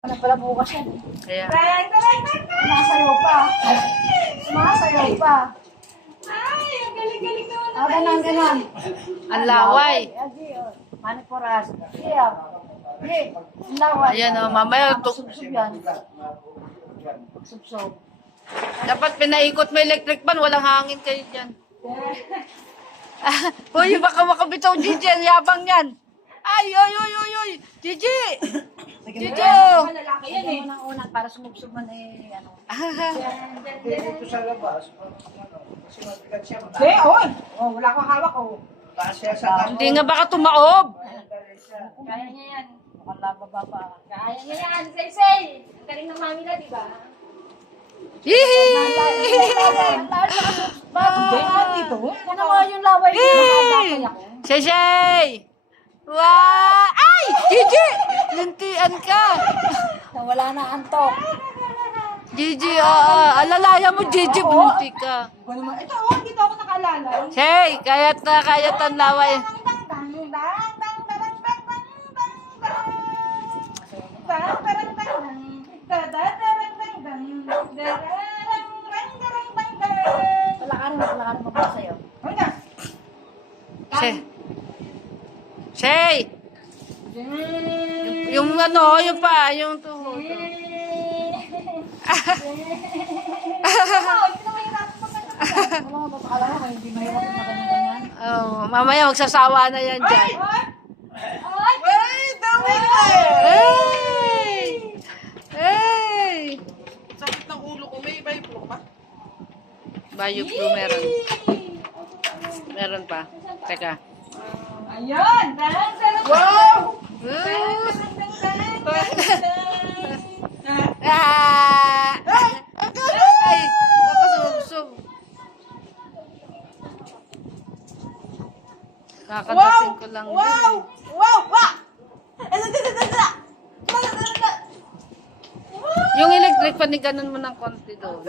Ano pala bukas yan? Kaya, Sumasayaw pa. Sumasayaw pa. Ay, ang galing-galing naman. Ah, ganon. ang laway. Adi, oh. Manipuras. Iya. Di, ang laway. Ayan o, mamaya, Subsub yan. Subsub. dapat pinaikot mo electric fan, walang hangin kayo dyan. Uy, baka makabitaw Gigi, ang yabang yan. Ay, Gigi! Gigi! Lalaki yan eh. Unang para sumubsub man eh, ano. Dito sa labas, kasi mabigat siya. Hey, oy! Oh, wala akong hawak oh. Taas siya sa Hindi nga baka tumaob. Kaya niya yan. Mukhang lababa pa. Kaya niya yan. Say! Ang galing ng mami na, di ba? Hihi! Bakit dito? Ano nga yung laway? Nakagapay ako. Shay! Wow! Ay! Gigi! Lintian ka! Wala na antok. Gigi, alalaya mo, Gigi, bunti ka. Ito naman. Ito oh, dito ako nakalala. Shay, kayat ang laway. Wala ka rin magpasayaw. Shay! Shay! Yung ano, yung pa, yung tuhod. Wala ka ba akala ko hindi mahirap na ganyan-ganyan? Oh, mamaya magsasawa na yan dyan. Ay, dami na! Hey! Hey! Sakit ng ulo ko, may iba-iblo pa. Bayog flu meron. Meron pa. Teka. Ayun! Wow! Ah! Ay! Nakasubsob. Kakadating ko lang. Wow! din Wow! Wow! eh. Yung electric fan, ganun mo ng konti doon.